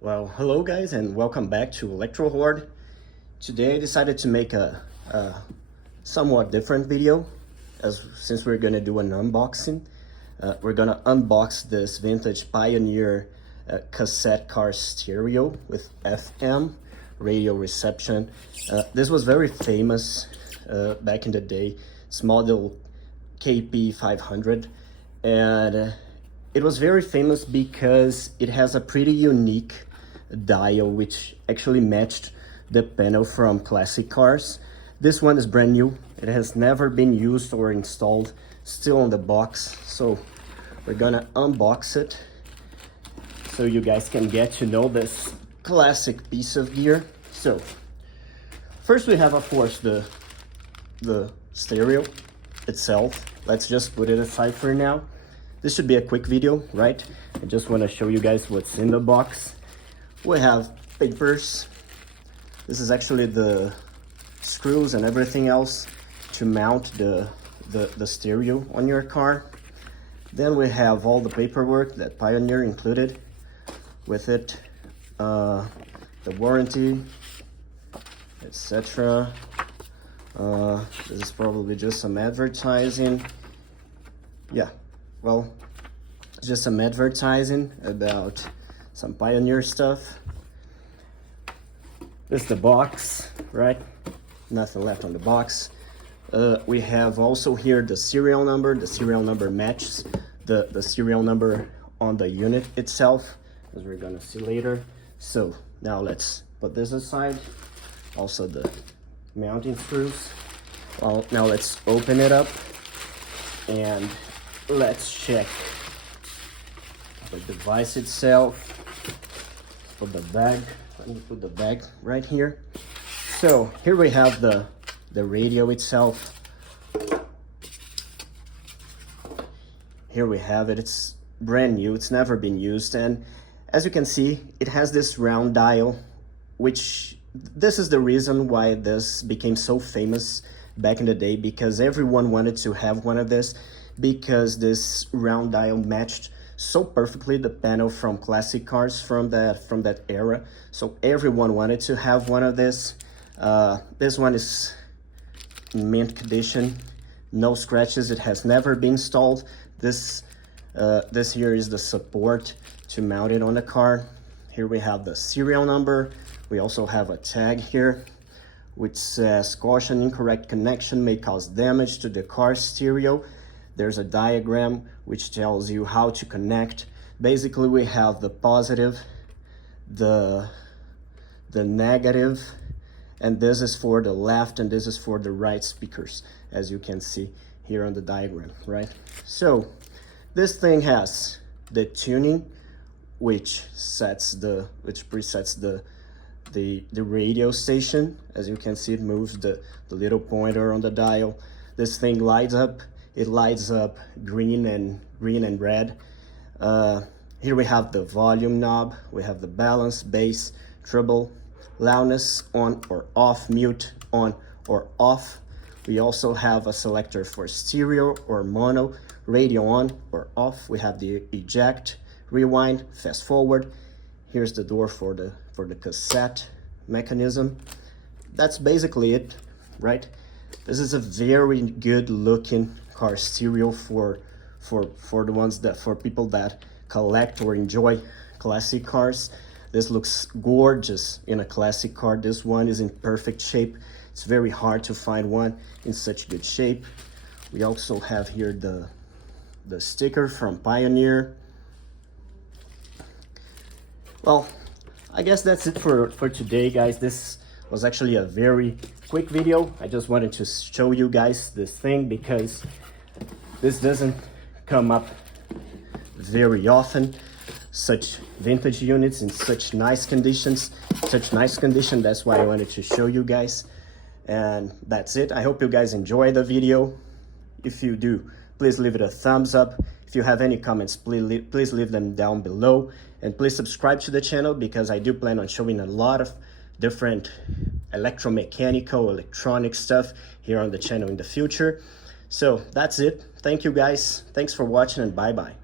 Well, hello guys and welcome back to Electro Horde. Today I decided to make a somewhat different video since we're gonna do an unboxing. We're gonna unbox this vintage Pioneer cassette car stereo with FM radio reception. This was very famous back in the day. It's model KP500 and it was very famous because it has a pretty unique dial which actually matched the panel from classic cars. This one is brand new. It has never been used or installed, still on the box. So we're gonna unbox it so you guys can get to know this classic piece of gear. So first we have, of course, the stereo itself. Let's just put it aside for now. This should be a quick video, right? I just want to show you guys what's in the box. We have papers. This is actually the screws and everything else to mount the stereo on your car. Then we have all the paperwork that Pioneer included with it, the warranty, etc. This is probably just some advertising. Yeah, well, just some advertising about some Pioneer stuff. This is the box, right? Nothing left on the box. We have also here the serial number. The serial number matches the serial number on the unit itself, as we're gonna see later. So now let's put this aside. Also the mounting screws. Well, now let's open it up and let's check the device itself. Put the bag. Let me put the bag right here. So here we have the radio itself. Here we have it. It's brand new. It's never been used, and as you can see, it has this round dial, which this is the reason why this became so famous back in the day, because everyone wanted to have one of this, because this round dial matched so perfectly the panel from classic cars from that era. So everyone wanted to have one of this. This one is in mint condition, no scratches. It has never been installed. This here is the support to mount it on the car. Here we have the serial number. We also have a tag here which says caution, incorrect connection may cause damage to the car stereo. There's a diagram which tells you how to connect. Basically, we have the positive, the negative, and this is for the left and this is for the right speakers, as you can see here on the diagram, right? So this thing has the tuning, which presets the radio station. As you can see, it moves the little pointer on the dial. This thing lights up. It lights up green and red. Here we have the volume knob. We have the balance, bass, treble, loudness, on or off, mute, on or off. We also have a selector for stereo or mono, radio on or off. We have the eject, rewind, fast forward. Here's the door for the cassette mechanism. That's basically it, right? This is a very good looking car stereo for the ones that, for people that collect or enjoy classic cars. This looks gorgeous in a classic car. This one is in perfect shape. It's very hard to find one in such good shape. We also have here the sticker from Pioneer. Well, I guess that's it for today, guys. This was actually a very quick video. I just wanted to show you guys this thing because this doesn't come up very often. Such vintage units in such nice condition. That's why I wanted to show you guys. And that's it. I hope you guys enjoy the video. If you do, please leave it a thumbs up. If you have any comments, please leave them down below. And please subscribe to the channel because I do plan on showing a lot of different electromechanical, electronic stuff here on the channel in the future. So that's it. Thank you guys. Thanks for watching and bye-bye.